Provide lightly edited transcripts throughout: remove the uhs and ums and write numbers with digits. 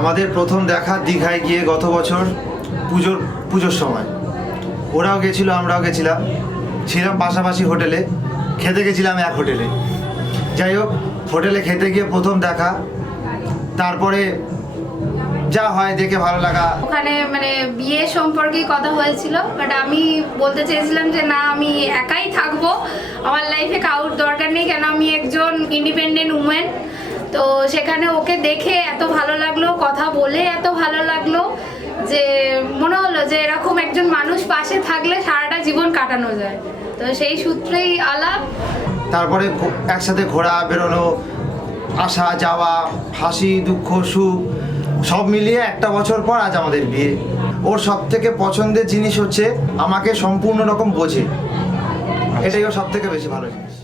আমাদের প্রথম দেখা দীঘায় গিয়ে গত বছর পুজোর সময়। ওরাও গেছিলো, আমরাও গেছিলাম, ছিলাম পাশাপাশি হোটেলে, খেতে গেছিলাম এক হোটেলে। যাই হোক, হোটেলে খেতে গিয়ে প্রথম দেখা, তারপরে যা হয় দেখে ভালো লাগা। ওখানে মানে বিয়ে সম্পর্কে কথা হয়েছিল, বাট আমি বলতে চেয়েছিলাম যে না, আমি একাই থাকবো, আমার লাইফে কাউর দরকার নেই, কেন আমি একজন ইন্ডিপেন্ডেন্ট উমেন। তো সেখানে ওকে দেখে এত ভালো লাগলো, কথা বলে এত ভালো লাগলো যে মনে হলো যে এরকম একজন মানুষ পাশে থাকলে সারাটা জীবন কাটানো যায়। তো সেই সূত্রেই আলাপ। তারপরে একসাথে ঘোরা, বেরোনো, আসা যাওয়া, হাসি দুঃখ সুখ সব মিলিয়ে একটা বছর পর আজ আমাদের বিয়ে। ওর সব থেকে পছন্দের জিনিস হচ্ছে আমাকে সম্পূর্ণ রকম বোঝে, এটাই ওর সব থেকে বেশি ভালো জিনিস।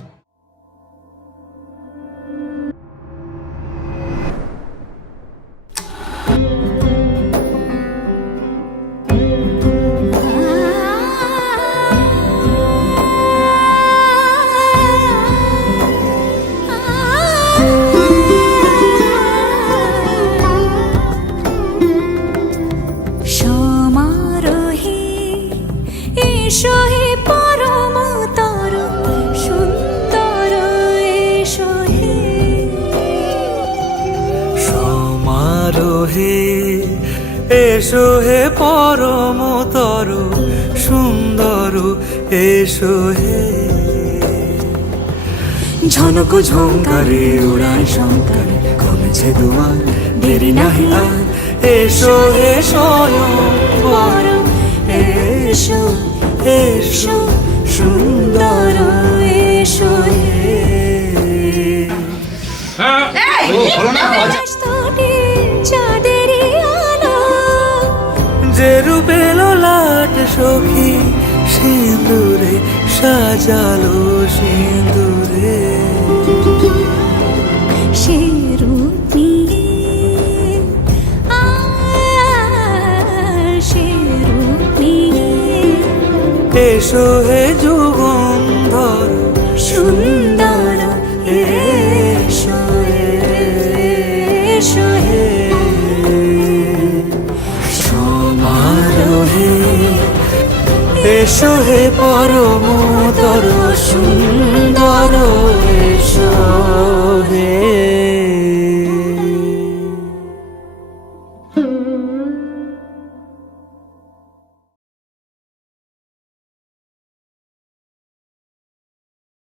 এসো হে পরমতর সুন্দর, এসো হে। ঝনক ঝঙ্কারে উড়ায় শঙ্কারে, কমেছে দুয়ার, দেরি নাহি আর। এসো হে স্বয়ংবর, এসো এসো সুন্দর, এসো হে। যে রূপে লোলাট সখী সিঁদুরে সাজালো, সিঁদুরে সে রূপ নিয়ে এসো হে যুগন্ধর সুন্দর, এসো এসো হে। সমারোহে এসো হে